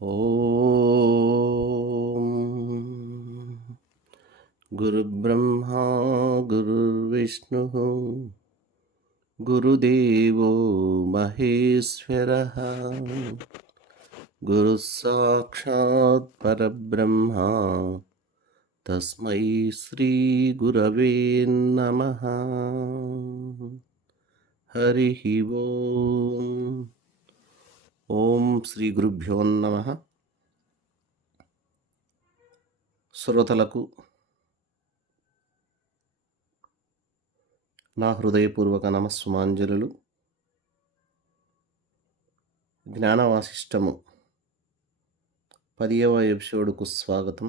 ఓం గురుబ్రహ్మా గురుర్విష్ణు గురుదేవో మహేశ్వరః గురుస్సాక్షాత్ పరబ్రహ్మ తస్మై శ్రీ గురవే నమః. హరి ఓం. ఓం శ్రీ గురుభ్యో నమః. శ్రోతలకు నా హృదయపూర్వక నమస్సుమాంజలులు. జ్ఞానవాసిష్టము 10వ ఎపిసోడ్కు స్వాగతం.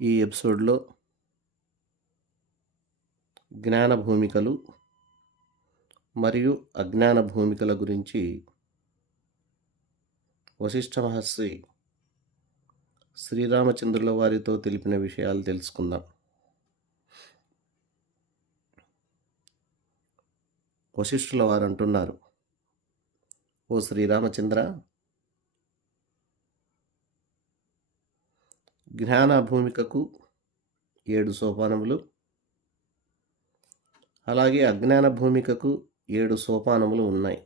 ఈ ఎపిసోడ్లో జ్ఞాన భూమికలు మరియు అజ్ఞాన భూమికల గురించి వశిష్ఠ మహర్షి శ్రీరామచంద్రుల వారితో తెలిపిన విషయాలు తెలుసుకుందాం. వశిష్ఠుల వారు అంటున్నారు, ఓ శ్రీరామచంద్ర, జ్ఞాన భూమికకు 7 సోపానములు, అలాగే అజ్ఞాన భూమికకు 7 సోపానములు ఉన్నాయి.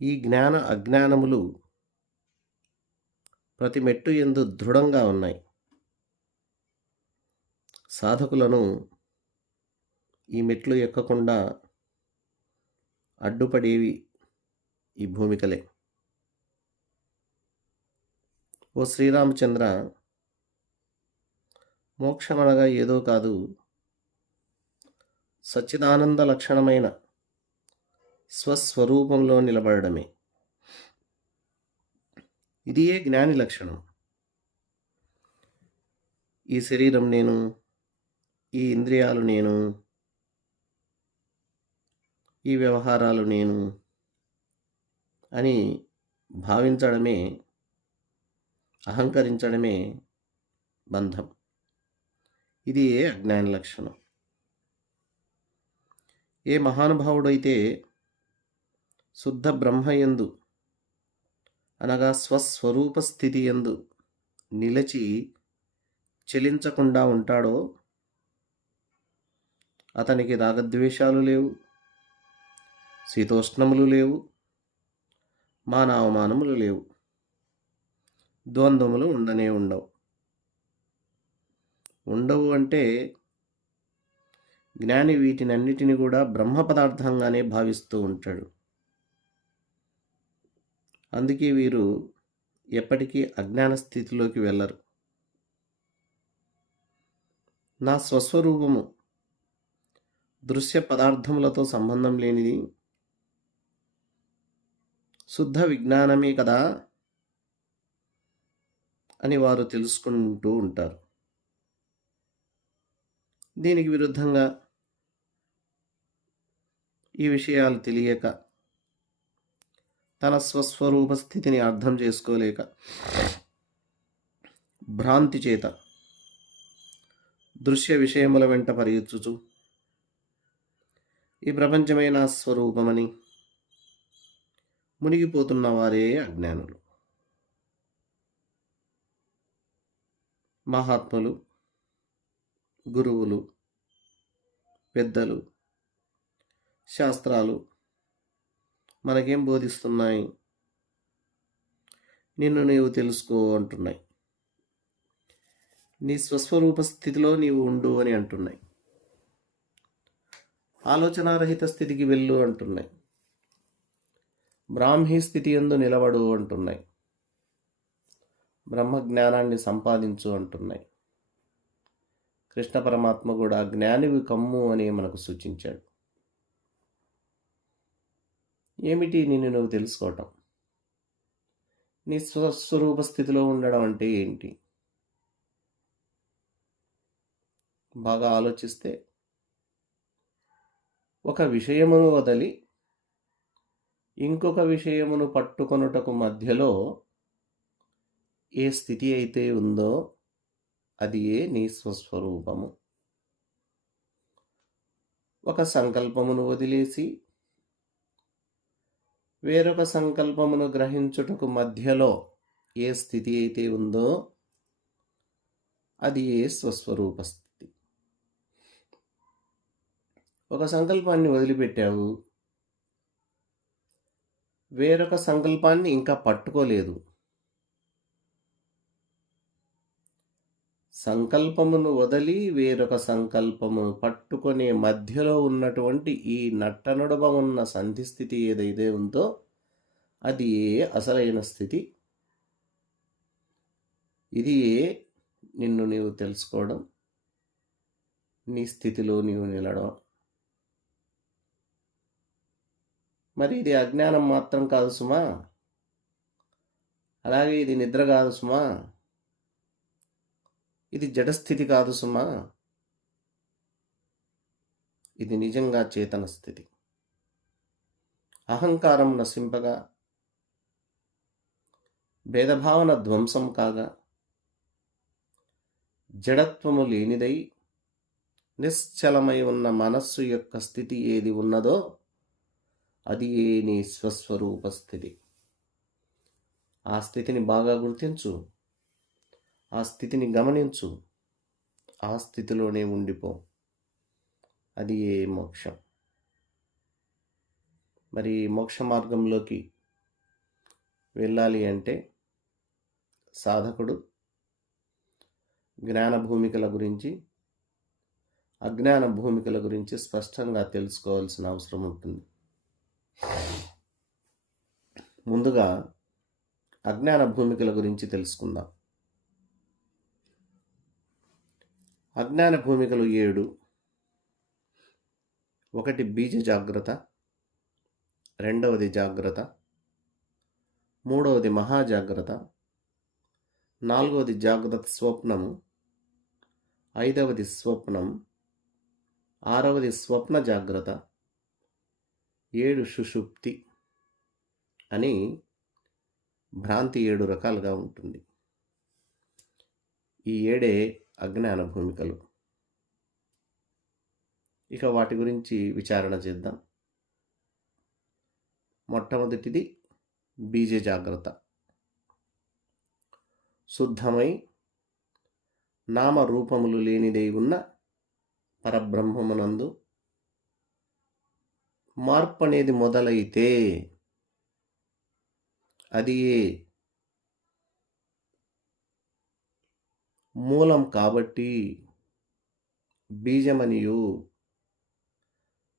ఈ జ్ఞాన అజ్ఞానములు ప్రతి మెట్టు యందు దృఢంగా ఉన్నాయి. సాధకులను ఈ మెట్లు ఎక్కకుండా అడ్డుపడేవి ఈ భూమికలే. ఓ శ్రీరామచంద్ర, మోక్షమనగా ఏదో కాదు, సచ్చిదానంద లక్షణమైన స్వస్వరూపంలో నిలబడమే. ఇదియే జ్ఞాని లక్షణం. ఈ శరీరం నేను, ఈ ఇంద్రియాలు నేను, ఈ వ్యవహారాలు నేను అని భావించడమే, అహంకరించడమే బంధం. ఇది ఏ అజ్ఞాని లక్షణం. ఏ మహానుభావుడైతే శుద్ధ బ్రహ్మయందు అనగా స్వస్వరూప స్థితి యందు నిలిచి చలించకుండా ఉంటాడో అతనికి రాగద్వేషాలు లేవు, శీతోష్ణములు లేవు, మానావమానములు లేవు, ద్వంద్వములు ఉండవు అంటే జ్ఞాని వీటినన్నిటిని కూడా బ్రహ్మ పదార్థంగానే భావిస్తూ ఉంటాడు. అందుకే వీరు ఎప్పటికీ అజ్ఞాన స్థితిలోకి వెళ్ళరు. నా స్వస్వరూపము దృశ్య పదార్థములతో సంబంధం లేనిది, శుద్ధ విజ్ఞానమే కదా అని వారు తెలుసుకుంటూ ఉంటారు. దీనికి విరుద్ధంగా ఈ విషయాలు తెలియక, తన స్వస్వరూప స్థితిని అర్థం చేసుకోలేక, భ్రాంతి చేత దృశ్య విషయముల వెంట పరిగెత్తుచు ఈ ప్రపంచమే నా స్వరూపమని మునిగిపోతున్న వారే అజ్ఞానులు. మహాత్ములు, గురువులు, పెద్దలు, శాస్త్రాలు మనకేం బోధిస్తున్నాయి? నిన్ను నీవు తెలుసుకో అంటున్నాయి. నీ స్వస్వరూప స్థితిలో నీవు ఉండు అని అంటున్నాయి. ఆలోచనారహిత స్థితికి వెళ్ళు అంటున్నాయి. బ్రాహ్మీ స్థితి యందు నిలబడు అంటున్నాయి. బ్రహ్మజ్ఞానాన్ని సంపాదించు అంటున్నాయి. కృష్ణ పరమాత్మ కూడా జ్ఞానివి కమ్ము అని మనకు సూచించాడు. ఏమిటి నిన్ను నువ్వు తెలుసుకోవటం? నీ స్వస్వరూప స్థితిలో ఉండడం అంటే ఏంటి? బాగా ఆలోచిస్తే, ఒక విషయమును వదిలి ఇంకొక విషయమును పట్టుకొనుటకు మధ్యలో ఏ స్థితి అయితే ఉందో అది ఏ నీ స్వస్వరూపము. ఒక సంకల్పమును వదిలేసి వేరొక సంకల్పమును గ్రహించుటకు మధ్యలో ఏ స్థితి అయితే ఉందో అది ఏ స్వస్వరూప స్థితి. ఒక సంకల్పాన్ని వదిలిపెట్టావు, వేరొక సంకల్పాన్ని ఇంకా పట్టుకోలేదు. సంకల్పమును వదిలి వేరొక సంకల్పమును పట్టుకునే మధ్యలో ఉన్నటువంటి ఈ నట్టనడుమ ఉన్న సంధి స్థితి ఏదైతే ఉందో అది అసలైన స్థితి. ఇది నిన్ను నీవు తెలుసుకోవడం, నీ స్థితిలో నీవు నిలడం. మరి ఇది అజ్ఞానం మాత్రం కాదు సుమా, అలాగే ఇది నిద్ర కాదు సుమా, ఇది జడస్థితి కాదు సుమా, ఇది నిజంగా చేతన స్థితి. అహంకారం నశింపగా, భేదభావన ధ్వంసం కాగా, జడత్వము లేనిదై నిశ్చలమై ఉన్న మనస్సు యొక్క స్థితి ఏది ఉన్నదో అది నీ స్వస్వరూప స్థితి. ఆ స్థితిని బాగా గుర్తించు, ఆ స్థితిని గమనించు, ఆ స్థితిలోనే ఉండిపో. అది ఏ మోక్షం. మరి మోక్ష మార్గంలోకి వెళ్ళాలి అంటే సాధకుడు జ్ఞాన భూమికల గురించి, అజ్ఞాన భూమికల గురించి స్పష్టంగా తెలుసుకోవాల్సిన అవసరం ఉంటుంది. ముందుగా అజ్ఞాన భూమికల గురించి తెలుసుకుందాం. అజ్ఞాన భూమికలు 7. 1 బీజ జాగ్రత్త, 2వది జాగ్రత్త, 3వది మహాజాగ్రత్త, 4వది జాగ్రత్త స్వప్నము, 5వది స్వప్నం, 6వది స్వప్న జాగ్రత్త, 7 సుషుప్తి అని భ్రాంతి 7 రకాలుగా ఉంటుంది. ఈ 7 అజ్ఞాన భూమికలు. ఇక వాటి గురించి విచారణ చేద్దాం. మొట్టమొదటిది బీజ జాగ్రత్త. శుద్ధమై నామరూపములు లేనిదై ఉన్న పరబ్రహ్మమునందు మార్పు అనేది మొదలైతే అది మూలం కాబట్టి బీజమనియు,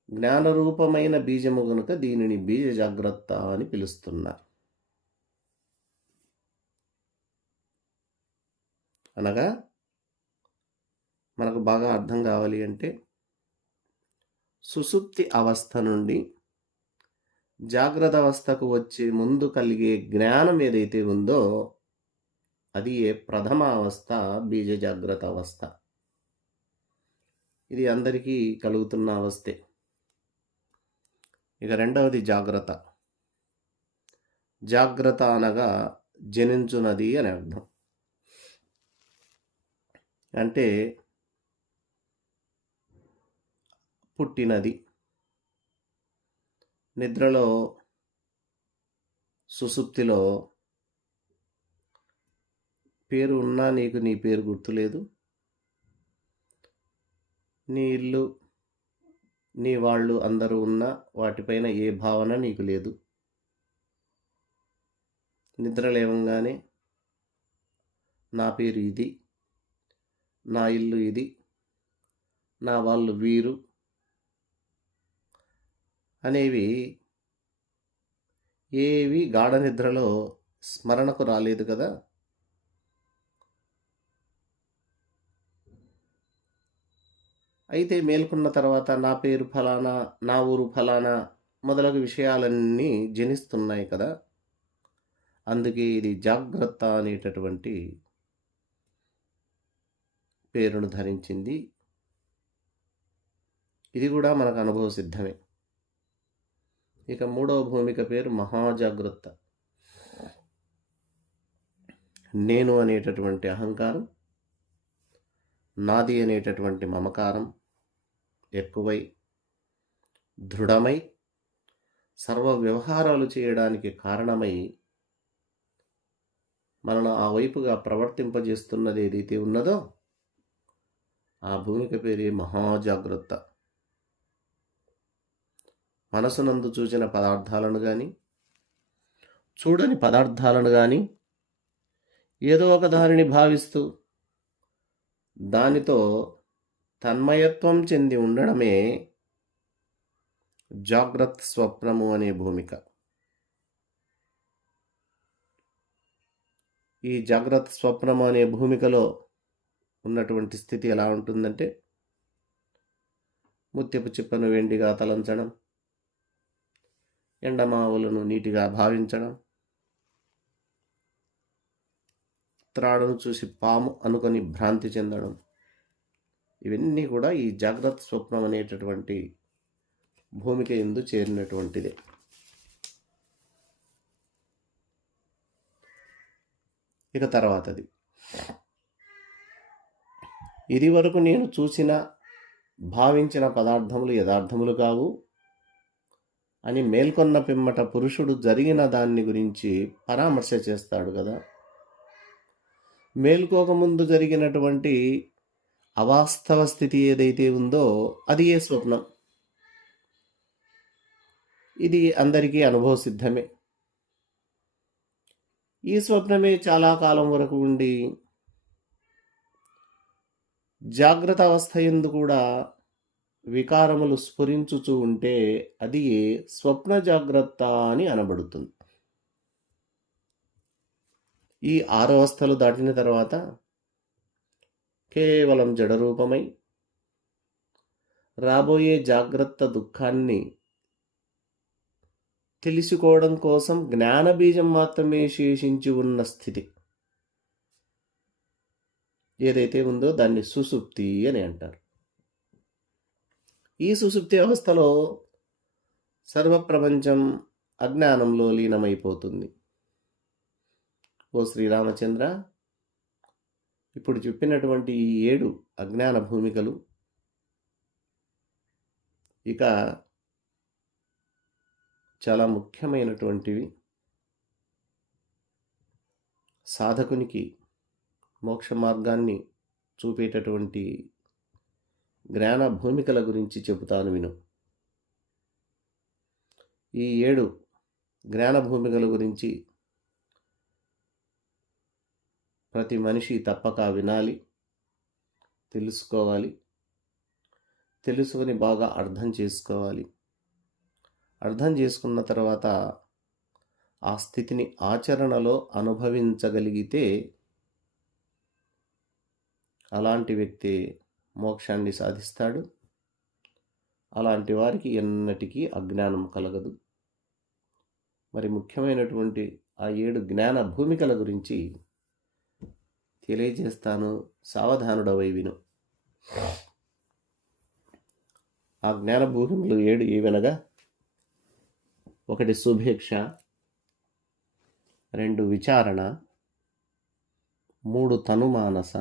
జ్ఞానరూపమైన బీజము గనుక దీనిని బీజ జాగ్రత్త అని పిలుస్తున్నారు. అనగా మనకు బాగా అర్థం కావాలి అంటే సుషుప్తి అవస్థ నుండి జాగ్రత్త అవస్థకు వచ్చే ముందు కలిగే జ్ఞానం ఏదైతే ఉందో అది ప్రథమ అవస్థ, బీజ జాగ్రత్త అవస్థ. ఇది అందరికీ కలుగుతున్న అవస్థే. ఇక 2వది జాగ్రత్త. జాగ్రత్త అనగా జనించున్నది అని అర్థం. అంటే పుట్టినది. నిద్రలో, సుషుప్తిలో పేరు ఉన్నా నీకు నీ పేరు గుర్తులేదు. నీ ఇల్లు, నీ వాళ్ళు అందరూ ఉన్నా వాటిపైన ఏ భావన నీకు లేదు. నిద్ర లేవంగానే నా పేరు ఇది, నా ఇల్లు ఇది, నా వాళ్ళు వీరు అనేవి ఏవి గాఢ నిద్రలో స్మరణకు రాలేదు కదా. అయితే మేల్కొన్న తర్వాత నా పేరు ఫలానా, నా ఊరు ఫలానా మొదలగు విషయాలన్నీ జనిస్తున్నాయి కదా. అందుకే ఇది జాగ్రత్త అనేటటువంటి పేరును ధరించింది. ఇది కూడా మనకు అనుభవ సిద్ధమే. ఇక 3వ భూమిక పేరు మహాజాగ్రత్త. నేను అనేటటువంటి అహంకారం, నాది అనేటటువంటి మమకారం ఎక్కువై దృఢమై సర్వ వ్యవహారాలు చేయడానికి కారణమై మనను ఆ వైపుగా ప్రవర్తింపజేస్తున్నది ఏదైతే ఉన్నదో ఆ భూమిక పేరే మహాజాగ్రత్త. మనసునందు చూసిన పదార్థాలను కానీ చూడని పదార్థాలను కానీ ఏదో ఒక దానిని భావిస్తూ దానితో తన్మయత్వం చెంది ఉండడమే జాగ్రత్త స్వప్నము అనే భూమిక. ఈ జాగ్రత్త స్వప్నము అనే భూమికలో ఉన్నటువంటి స్థితి ఎలా ఉంటుందంటే ముత్యపు చిప్పను వెండిగా తలంచడం, ఎండమావులను నీటిగా భావించడం, త్రాడును చూసి పాము అనుకొని భ్రాంతి చెందడం, ఇవన్నీ కూడా ఈ జాగ్రత్త స్వప్నం అనేటటువంటి భూమిక యందు చేరినటువంటిదే. ఇక తర్వాతది, ఇది వరకు నేను చూసిన భావించిన పదార్థములు యథార్థములు కావు అని మేల్కొన్న పిమ్మట పురుషుడు జరిగిన దాన్ని గురించి పరామర్శ చేస్తాడు కదా. మేల్కోకముందు జరిగినటువంటి అవాస్తవ స్థితి ఏదైతే ఉందో అది ఏ స్వప్నం. ఇది అందరికీ అనుభవ సిద్ధమే. ఈ స్వప్నమే చాలా కాలం వరకు ఉండి జాగ్రత్త అవస్థ యందు కూడా వికారములు స్ఫురించుచూ ఉంటే అది స్వప్న జాగ్రత్త అని అనబడుతుంది. ఈ 6 అవస్థలు దాటిన తర్వాత కేవలం జడరూపమై రాబోయే జాగ్రత్త దుఃఖాన్ని తెలుసుకోవడం కోసం జ్ఞానబీజం మాత్రమే శేషించి ఉన్న స్థితి ఏదైతే ఉందో దాన్ని సుషుప్తి అని అంటారు. ఈ సుషుప్తి అవస్థలో సర్వప్రపంచం అజ్ఞానంలో లీనమైపోతుంది. ఓ శ్రీరామచంద్ర, ఇప్పుడు చెప్పినటువంటి ఈ 7 అజ్ఞాన భూమికలు ఇక చాలా ముఖ్యమైనటువంటివి. సాధకునికి మోక్ష మార్గాన్ని చూపేటటువంటి జ్ఞాన భూమికల గురించి చెబుతాను విను. ఈ 7 జ్ఞాన భూమికల గురించి ప్రతి మనిషి తప్పక వినాలి, తెలుసుకోవాలి. తెలుసుకొని బాగా అర్థం చేసుకోవాలి. అర్థం చేసుకున్న తర్వాత ఆ స్థితిని ఆచరణలో అనుభవించగలిగితే అలాంటి వ్యక్తి మోక్షాన్ని సాధిస్తాడు. అలాంటి వారికి ఎన్నటికీ అజ్ఞానం కలగదు. మరి ముఖ్యమైనటువంటి ఆ 7 జ్ఞాన భూమికల గురించి తెలియజేస్తాను, సావధానుడవై విను. ఆ జ్ఞాన భూమికలు 7 ఏవనగా: 1 శుభేక్ష, 2 విచారణ, 3 తనుమానస,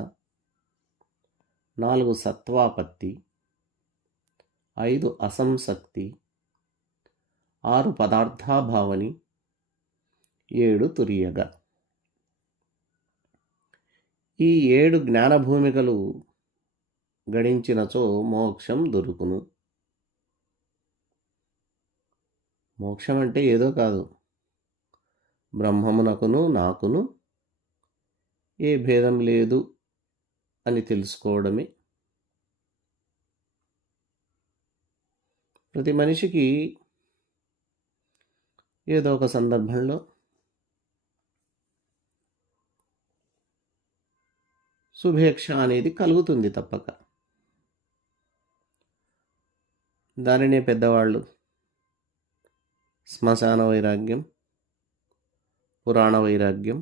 4 సత్వాపత్తి, 5 అసంసక్తి, 6 పదార్థాభావని, 7 తురియగ. ఈ 7 జ్ఞాన భూమికలు గడించినచో మోక్షం దొరుకును. మోక్షం అంటే ఏదో కాదు, బ్రహ్మమునకును నాకును ఏ భేదం లేదు అని తెలుసుకోవడమే. ప్రతి మనిషికి ఏదో ఒక సందర్భంలో శుభేక్ష అనేది కలుగుతుంది తప్పక. దానినే పెద్దవాళ్ళు శ్మశాన వైరాగ్యం, పురాణ వైరాగ్యం,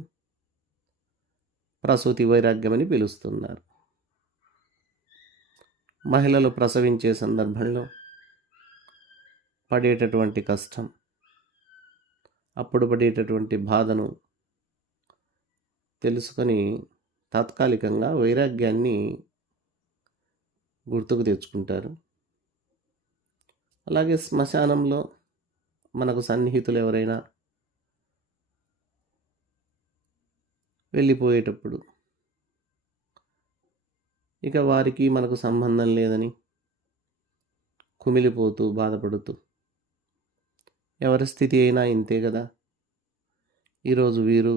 ప్రసూతి వైరాగ్యం అని పిలుస్తున్నారు. మహిళలు ప్రసవించే సందర్భంలో పడేటటువంటి కష్టం, అప్పుడు పడేటటువంటి బాధను తెలుసుకొని తాత్కాలికంగా వైరాగ్యాన్ని గుర్తుకు తెచ్చుకుంటారు. అలాగే శ్మశానంలో మనకు సన్నిహితులు ఎవరైనా వెళ్ళిపోయేటప్పుడు ఇక వారికి మనకు సంబంధం లేదని కుమిలిపోతూ బాధపడుతూ, ఎవరి స్థితి అయినా ఇంతే కదా, ఈరోజు వీరు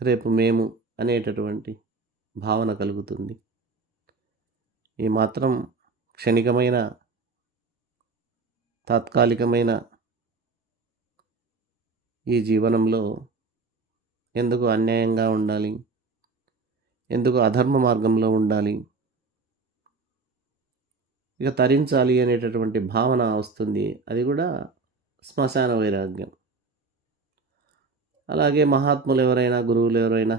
రేపు మేము అనేటటువంటి భావన కలుగుతుంది. ఈ మాత్రం క్షణికమైన తాత్కాలికమైన ఈ జీవనంలో ఎందుకు అన్యాయంగా ఉండాలి, ఎందుకు అధర్మ మార్గంలో ఉండాలి, ఇక తరించాలి అనేటటువంటి భావన వస్తుంది. అది కూడా శ్మశాన వైరాగ్యం. అలాగే మహాత్ములు ఎవరైనా, గురువులు ఎవరైనా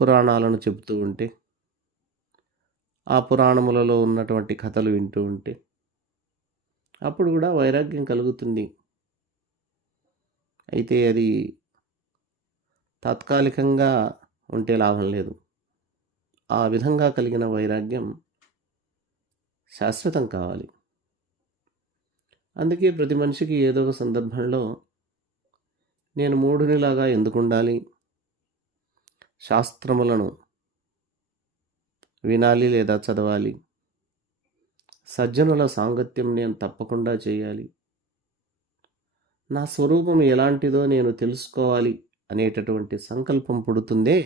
పురాణాలను చెబుతూ ఉంటే, ఆ పురాణములలో ఉన్నటువంటి కథలు వింటూ ఉంటే అప్పుడు కూడా వైరాగ్యం కలుగుతుంది. అయితే అది తాత్కాలికంగా ఉంటే లాభం లేదు. ఆ విధంగా కలిగిన వైరాగ్యం శాశ్వతం కావాలి. అందుకే ప్రతి మనిషికి ఏదో ఒక సందర్భంలో నేను మూఢునిలాగా ఎందుకు ఉండాలి, శాస్త్రములను వినాలి లేదా చదవాలి, సజ్జనుల సాంగత్యం నేను తప్పకుండా చేయాలి, నా స్వరూపం ఎలాంటిదో నేను తెలుసుకోవాలి అనేటటువంటి సంకల్పం పుడుతుందే,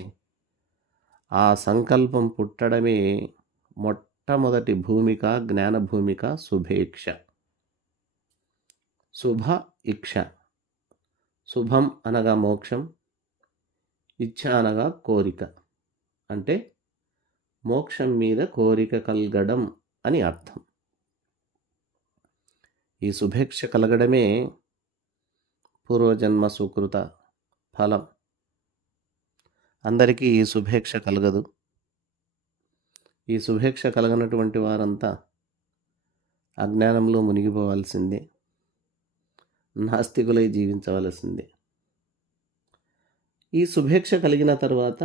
ఆ సంకల్పం పుట్టడమే మొట్టమొదటి భూమిక, జ్ఞాన భూమిక శుభేక్ష. శుభ ఇక్ష. శుభం అనగా మోక్షం, ఇచ్ఛ అనగా కోరిక. అంటే మోక్షం మీద కోరిక కలగడం అని అర్థం. ఈ శుభేక్ష కలగడమే పూర్వజన్మ సుకృత ఫలం. అందరికీ ఈ శుభేక్ష కలగదు. ఈ శుభేక్ష కలగనటువంటి వారంతా అజ్ఞానంలో మునిగిపోవాల్సిందే, నాస్తికులై జీవించవలసిందే. ఈ శుభేక్ష కలిగిన తరువాత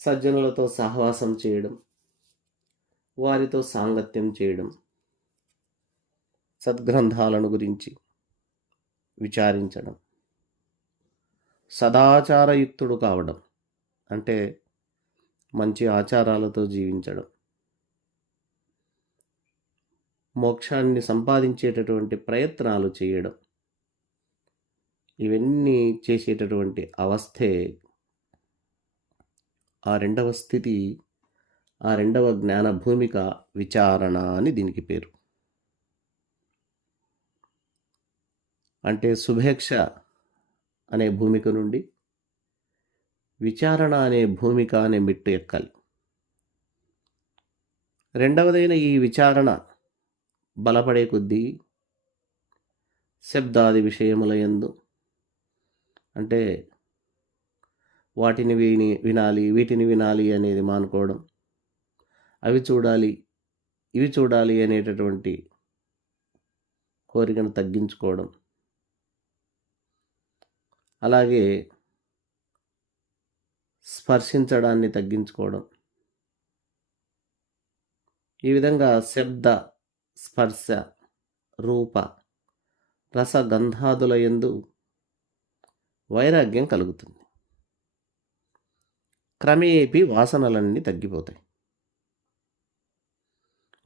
సజ్జనులతో సహవాసం చేయడం, వారితో సాంగత్యం చేయడం, సద్గ్రంథాలను గురించి విచారించడం, సదాచారయుక్తుడు కావడం అంటే మంచి ఆచారాలతో జీవించడం, మోక్షాన్ని సంపాదించేటటువంటి ప్రయత్నాలు చేయడం, ఇవన్నీ చేసేటటువంటి అవస్థే ఆ రెండవ స్థితి, ఆ రెండవ జ్ఞాన భూమిక విచారణ అని దీనికి పేరు. అంటే శుభేక్ష అనే భూమిక నుండి విచారణ అనే భూమిక అనే మెట్టు ఎక్కాలి. రెండవదైన ఈ విచారణ బలపడే కొద్దీ శబ్దాది విషయముల యందు, అంటే వాటిని వినాలి, వీటిని వినాలి అనేది మానుకోవడం, అవి చూడాలి, ఇవి చూడాలి అనేటటువంటి కోరికను తగ్గించుకోవడం, అలాగే స్పర్శించడాన్ని తగ్గించుకోవడం, ఈ విధంగా శబ్ద, స్పర్శ, రూప, రసగంధాదుల యందు వైరాగ్యం కలుగుతుంది. క్రమేపీ వాసనలన్నీ తగ్గిపోతాయి.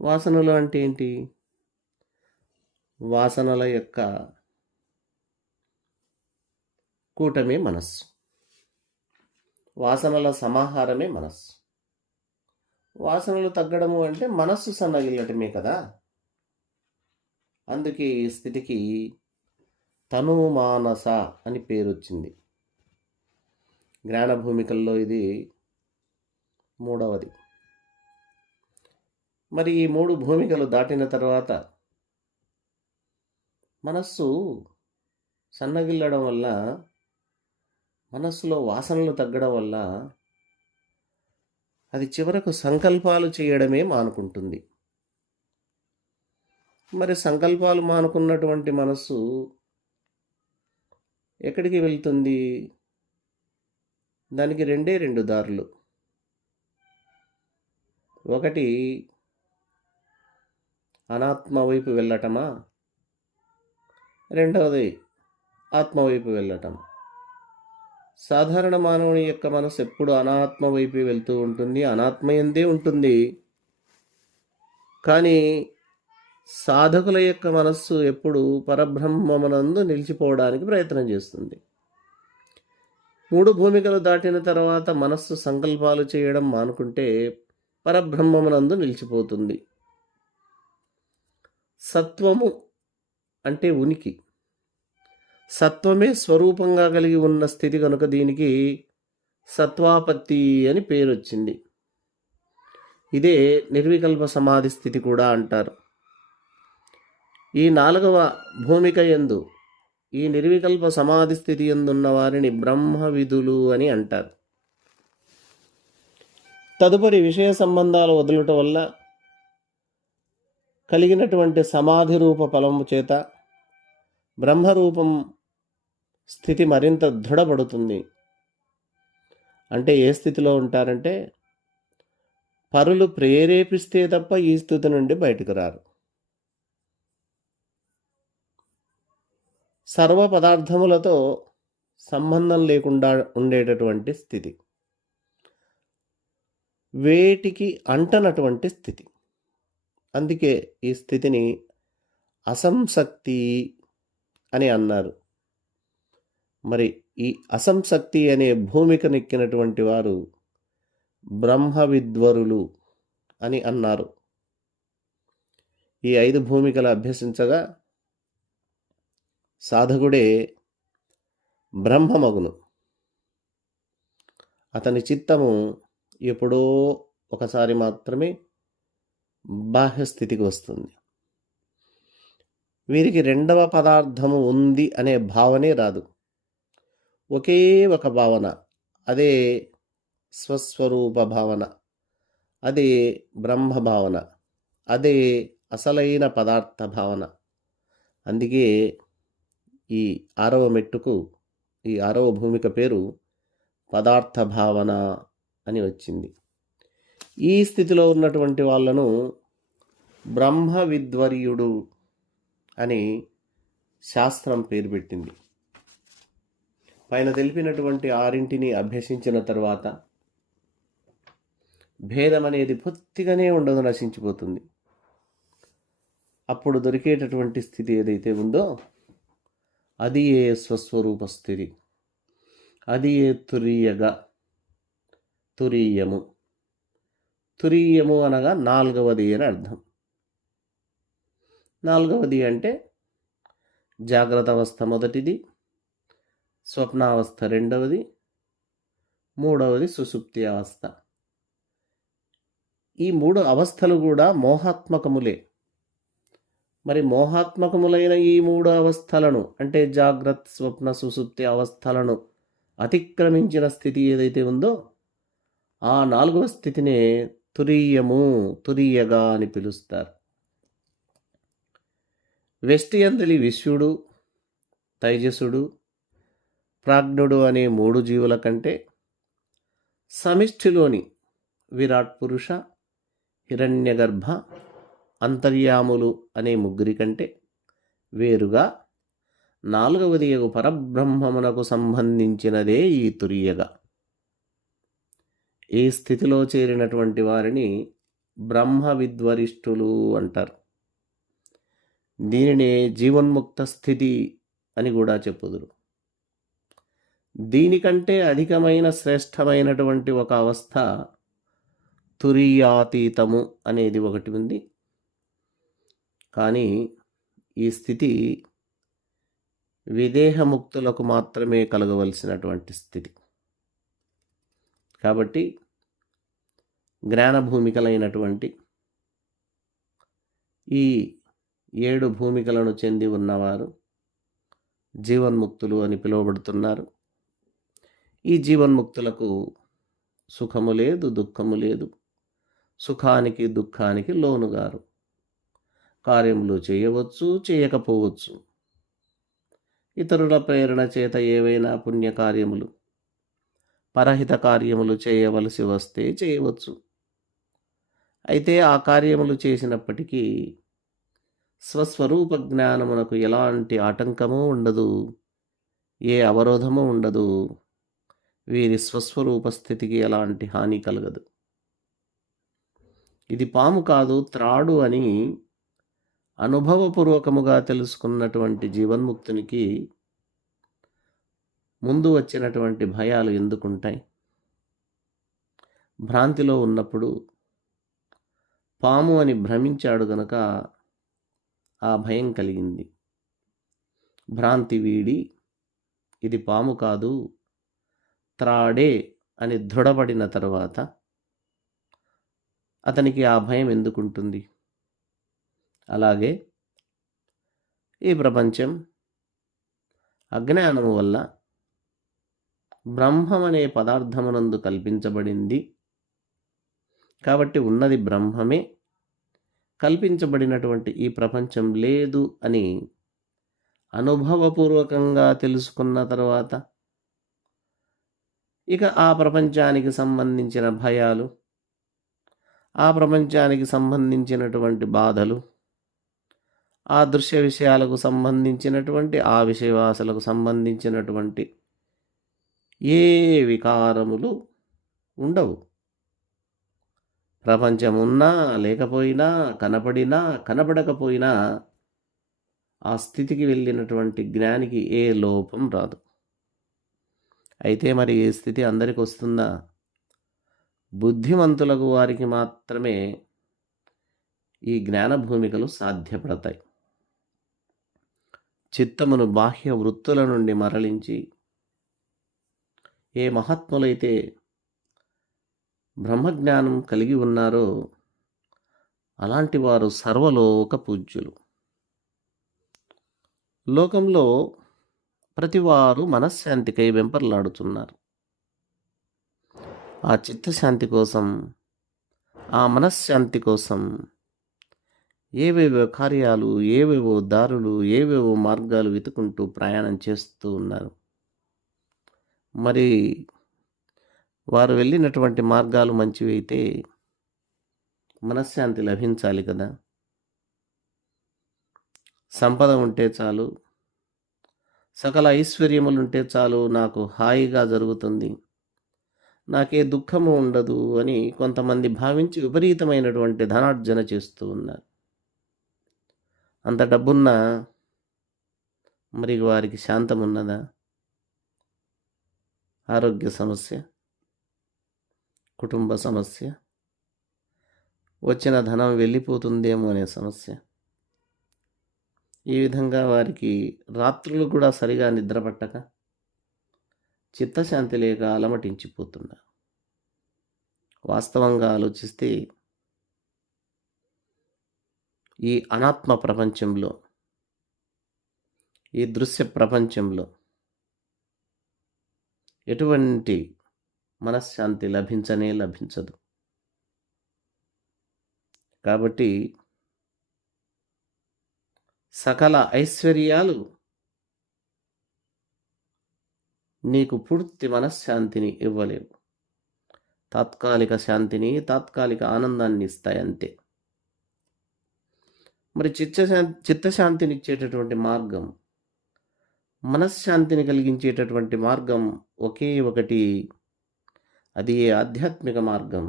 వాసనలు అంటే ఏంటి? వాసనల యొక్క కూటమే మనస్సు, వాసనల సమాహారమే మనస్సు. వాసనలు తగ్గడము అంటే మనస్సు సన్నగిల్లటమే కదా. అందుకే ఈ స్థితికి తనుమానస అని పేరు వచ్చింది. జ్ఞాన భూమికల్లో ఇది మూడవది. మరి ఈ 3 భూమికలు దాటిన తర్వాత మనస్సు సన్నగిల్లడం వల్ల, మనస్సులో వాసనలు తగ్గడం వల్ల అది చివరకు సంకల్పాలు చేయడమే మానుకుంటుంది. మరి సంకల్పాలు మానుకున్నటువంటి మనస్సు ఎక్కడికి వెళ్తుంది? దానికి 2 దారులు. ఒకటి అనాత్మ వైపు వెళ్ళటమా, రెండవది ఆత్మ వైపు వెళ్ళటం. సాధారణ మానవుని యొక్క మనసు ఎప్పుడు అనాత్మ వైపు వెళ్తూ ఉంటుంది, అనాత్మయందే ఉంటుంది. కానీ సాధకుల యొక్క మనస్సు ఎప్పుడు పరబ్రహ్మమునందు నిలిచిపోవడానికి ప్రయత్నం చేస్తుంది. 3 భూమికలు దాటిన తర్వాత మనస్సు సంకల్పాలు చేయడం మానుకుంటే పరబ్రహ్మమునందు నిలిచిపోతుంది. సత్వము అంటే ఉనికి. సత్వమే స్వరూపంగా కలిగి ఉన్న స్థితి కనుక దీనికి సత్వాపత్తి అని పేరు వచ్చింది. ఇదే నిర్వికల్ప సమాధి స్థితి కూడా అంటారు. ఈ 4వ భూమిక యందు, ఈ నిర్వికల్ప సమాధి స్థితి యందున్న వారిని బ్రహ్మవిధులు అని అంటారు. తదుపరి విషయ సంబంధాలు వదులుట వల్ల కలిగినటువంటి సమాధి రూప ఫలము చేత బ్రహ్మరూపం స్థితి మరింత దృఢపడుతుంది. అంటే ఏ స్థితిలో ఉంటారంటే, పరులు ప్రేరేపిస్తే తప్ప ఈ స్థితి నుండి బయటకు రారు. సర్వ పదార్థములతో సంబంధం లేకుండా ఉండేటటువంటి స్థితి, వేటికి అంటనటువంటి స్థితి. అందుకే ఈ స్థితిని అసంసక్తి అని అన్నారు. మరి ఈ అసంసక్తి అనే భూమికనెక్కినటువంటి వారు బ్రహ్మవిద్వరులు అని అన్నారు. ఈ 5 భూమికలు అభ్యసించగా సాధకుడే బ్రహ్మమగును. అతని చిత్తము ఎప్పుడో ఒకసారి మాత్రమే బాహ్యస్థితికి వస్తుంది. వీరికి 2వ పదార్థము ఉంది అనే భావనే రాదు. ఒకే ఒక భావన, అదే స్వస్వరూప భావన, అదే బ్రహ్మ భావన, అదే అసలైన పదార్థ భావన. అందుకే ఈ 6వ మెట్టుకు, ఈ 6వ భూమిక పేరు పదార్థ భావన అని వచ్చింది. ఈ స్థితిలో ఉన్నటువంటి వాళ్ళను బ్రహ్మవిద్వర్యుడు అని శాస్త్రం పేరు పెట్టింది. పైన తెలిపినటువంటి 6ంటిని అభ్యసించిన తర్వాత భేదం అనేది పొత్తిగానే ఉండదు, నశించిపోతుంది. అప్పుడు దొరికేటటువంటి స్థితి ఏదైతే ఉందో అది ఏ స్వస్వరూప స్థితి, అది ఏ తురీయగా, తురీయము. తురీయము అనగా 4వది అని అర్థం. 4వది అంటే జాగ్రత్త అవస్థ మొదటిది, స్వప్నావస్థ 2వది, 3వది సుషుప్తి అవస్థ. ఈ 3 అవస్థలు కూడా మోహాత్మకములే. మరి మోహాత్మకములైన ఈ 3 అవస్థలను, అంటే జాగ్రత్త, స్వప్న, సుషుప్తి అవస్థలను అతిక్రమించిన స్థితి ఏదైతే ఉందో ఆ 4వ స్థితినే తురీయము, తురీయగా అని పిలుస్తారు. వెష్టియందలి విశ్వడు, తైజసుడు, ప్రాజ్ఞుడు అనే 3 జీవుల కంటే సమిష్టిలోని విరాట్ పురుష, హిరణ్యగర్భ, అంతర్యాములు అనే 3 కంటే వేరుగా 4వది పరబ్రహ్మమునకు సంబంధించినదే ఈ తురీయగా. ఈ స్థితిలో చేరినటువంటి వారిని బ్రహ్మ విద్వరిష్ఠులు అంటారు. దీనినే జీవన్ముక్త స్థితి అని కూడా చెప్పుదురు. దీనికంటే అధికమైన శ్రేష్టమైనటువంటి ఒక అవస్థ తురీయాతీతము అనేది ఒకటి ఉంది. కానీ ఈ స్థితి విదేహముక్తులకు మాత్రమే కలగవలసినటువంటి స్థితి. కాబట్టి జ్ఞాన భూమికలైనటువంటి ఈ 7 భూమికలను చెంది ఉన్నవారు జీవన్ముక్తులు అని పిలువబడుతున్నారు. ఈ జీవన్ముక్తులకు సుఖము లేదు, దుఃఖము లేదు. సుఖానికి దుఃఖానికి లోనుగారు. కార్యములు చేయవచ్చు, చేయకపోవచ్చు. ఇతరుల ప్రేరణ చేత ఏవైనా పుణ్యకార్యములు, పరహిత కార్యములు చేయవలసి వస్తే చేయవచ్చు. అయితే ఆ కార్యములు చేసినప్పటికీ స్వస్వరూప జ్ఞానమునకు ఎలాంటి ఆటంకము ఉండదు, ఏ అవరోధము ఉండదు. వీరి స్వస్వరూప స్థితికి ఎలాంటి హాని కలగదు. ఇది పాము కాదు, త్రాడు అని అనుభవపూర్వకముగా తెలుసుకున్నటువంటి జీవన్ముక్తునికి ముందు వచ్చినటువంటి భయాలు ఎందుకుంటాయి? భ్రాంతిలో ఉన్నప్పుడు పాము అని భ్రమించాడు గనక ఆ భయం కలిగింది. భ్రాంతి వీడి ఇది పాము కాదు, త్రాడే అని దృఢపడిన తర్వాత అతనికి ఆ భయం ఎందుకుంటుంది? అలాగే ఈ ప్రపంచం అజ్ఞానము వల్ల బ్రహ్మమనే పదార్థమునందు కల్పించబడింది కాబట్టి ఉన్నది బ్రహ్మమే, కల్పించబడినటువంటి ఈ ప్రపంచం లేదు అని అనుభవపూర్వకంగా తెలుసుకున్న తర్వాత ఇక ఆ ప్రపంచానికి సంబంధించిన భయాలు, ఆ ప్రపంచానికి సంబంధించినటువంటి బాధలు, ఆ దృశ్య విషయాలకు సంబంధించినటువంటి, ఆ విషయవాసలకు సంబంధించినటువంటి ఏ వికారములు ఉండవు. ప్రపంచం ఉన్నా లేకపోయినా, కనపడినా కనపడకపోయినా ఆ స్థితికి వెళ్ళినటువంటి జ్ఞానికి ఏ లోపం రాదు. అయితే మరి ఈ స్థితి అందరికి వస్తుందా? బుద్ధిమంతులకు వారికి మాత్రమే ఈ జ్ఞాన భూమికలు సాధ్యపడతాయి. చిత్తమును బాహ్య వృత్తుల నుండి మరలించి ఏ మహాత్ములైతే బ్రహ్మజ్ఞానం కలిగి ఉన్నారో అలాంటి వారు సర్వలోక పూజ్యులు. లోకంలో ప్రతివారు మనశ్శాంతికై వెంపర్లాడుతున్నారు. ఆ చిత్తశాంతి కోసం, ఆ మనశ్శాంతి కోసం ఏవేవో కార్యాలు, ఏవేవో దారులు, ఏవేవో మార్గాలు వెతుకుంటూ ప్రయాణం చేస్తూ ఉన్నారు. మరి వారు వెళ్ళినటువంటి మార్గాలు మంచివి అయితే మనశ్శాంతి లభించాలి కదా. సంపద ఉంటే చాలు, సకల ఐశ్వర్యములు ఉంటే చాలు, నాకు హాయిగా జరుగుతుంది, నాకే దుఃఖము ఉండదు అని కొంతమంది భావించి విపరీతమైనటువంటి ధనార్జన చేస్తూ ఉన్నారు. అంత డబ్బున్నా మరి వారికి శాంతం ఉన్నదా? ఆరోగ్య సమస్య, కుటుంబ సమస్య, వచ్చిన ధనం వెళ్ళిపోతుందేమో అనే సమస్య. ఈ విధంగా వారికి రాత్రులు కూడా సరిగా నిద్రపట్టక చిత్తశాంతి లేక అలమటించిపోతున్నారు. వాస్తవంగా ఆలోచిస్తే ఈ అనాత్మ ప్రపంచంలో, ఈ దృశ్య ప్రపంచంలో ఎటువంటి మనశ్శాంతి లభించనే లభించదు. కాబట్టి సకల ఐశ్వర్యాలు నీకు పూర్తి మనశ్శాంతిని ఇవ్వలేవు. తాత్కాలిక శాంతిని, తాత్కాలిక ఆనందాన్ని ఇస్తాయి అంతే. మరి చిత్తశాంతినిచ్చేటటువంటి మార్గం, మనశ్శాంతిని కలిగించేటటువంటి మార్గం ఒకే ఒకటి, అది ఆధ్యాత్మిక మార్గం.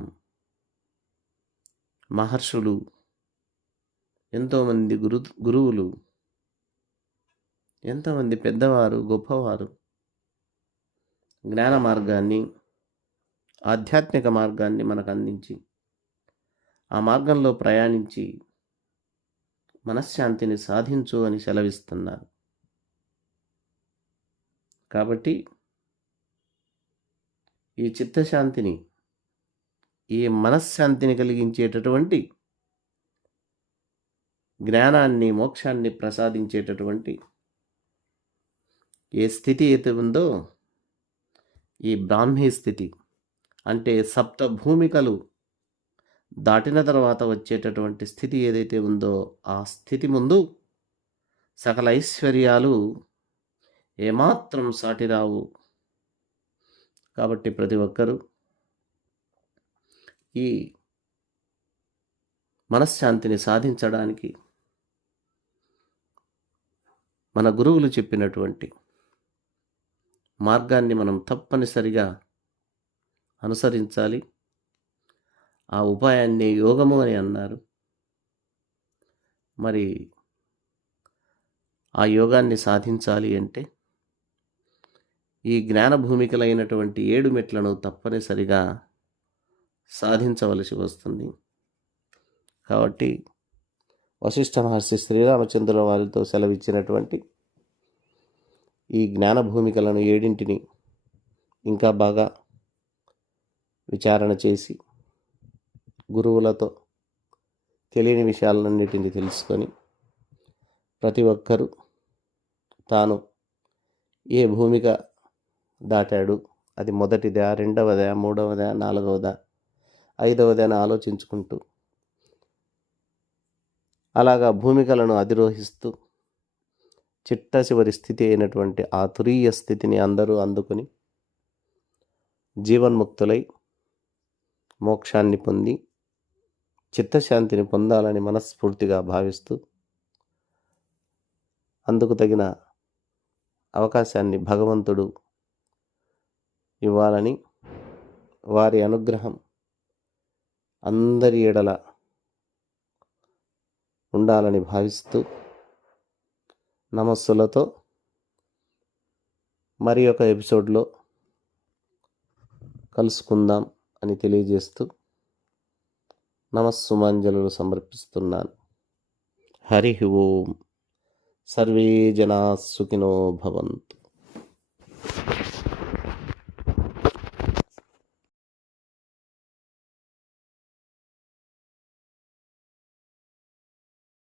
మహర్షులు, ఎంతోమంది గురువులు, ఎంతోమంది పెద్దవారు, గొప్పవారు జ్ఞాన మార్గాన్ని, ఆధ్యాత్మిక మార్గాన్ని మనకు అందించి ఆ మార్గంలో ప్రయాణించి మనశ్శాంతిని సాధించు అని సెలవిస్తున్నారు. కాబట్టి ఈ చిత్తశాంతిని, ఈ మనశ్శాంతిని కలిగించేటటువంటి జ్ఞానాన్ని, మోక్షాన్ని ప్రసాదించేటటువంటి ఏ స్థితి అయితే ఉందో, ఈ బ్రాహ్మీ స్థితి అంటే సప్త భూమికలు దాటిన తర్వాత వచ్చేటటువంటి స్థితి ఏదైతే ఉందో, ఆ స్థితి ముందు సకల ఐశ్వర్యాలు ఏమాత్రం సాటిరావు. కాబట్టి ప్రతి ఒక్కరూ ఈ మనశ్శాంతిని సాధించడానికి మన గురువులు చెప్పినటువంటి మార్గాన్ని మనం తప్పనిసరిగా అనుసరించాలి. ఆ ఉపాయాన్ని యోగము అని అన్నారు. మరి ఆ యోగాన్ని సాధించాలి అంటే ఈ జ్ఞాన భూమికలైనటువంటి 7 మెట్లను తప్పనిసరిగా సాధించవలసి వస్తుంది. కాబట్టి వశిష్ఠ మహర్షి శ్రీరామచంద్రుల వారితో సెలవిచ్చినటువంటి ఈ జ్ఞాన భూమికలను 7ంటిని ఇంకా బాగా విచారణ చేసి గురువులతో తెలియని విషయాలన్నిటిని తెలుసుకొని ప్రతి ఒక్కరూ తాను ఏ భూమిక దాటాడు, అది మొదటిదా, రెండవదా, మూడవదా, నాలుగవదా, ఐదవదా అని ఆలోచించుకుంటూ అలాగా భూమికలను అధిరోహిస్తూ చిట్ట చివరి స్థితి అయినటువంటి ఆ తురీయ స్థితిని అందరూ అందుకొని జీవన్ముక్తులై మోక్షాన్ని పొంది చిత్తశాంతిని పొందాలని మనస్ఫూర్తిగా భావిస్తూ అందుకు తగిన అవకాశాన్ని భగవంతుడు ఇవ్వాలని, వారి అనుగ్రహం అందరి ఎడల ఉండాలని భావిస్తూ నమస్సులతో మరి ఒక ఎపిసోడ్లో కలుసుకుందాం అని తెలియజేస్తూ నమస్సుమాంజలు సమర్పిస్తున్నాను. హరి ఓం. సర్వే జనా సుఖినో భవంతు.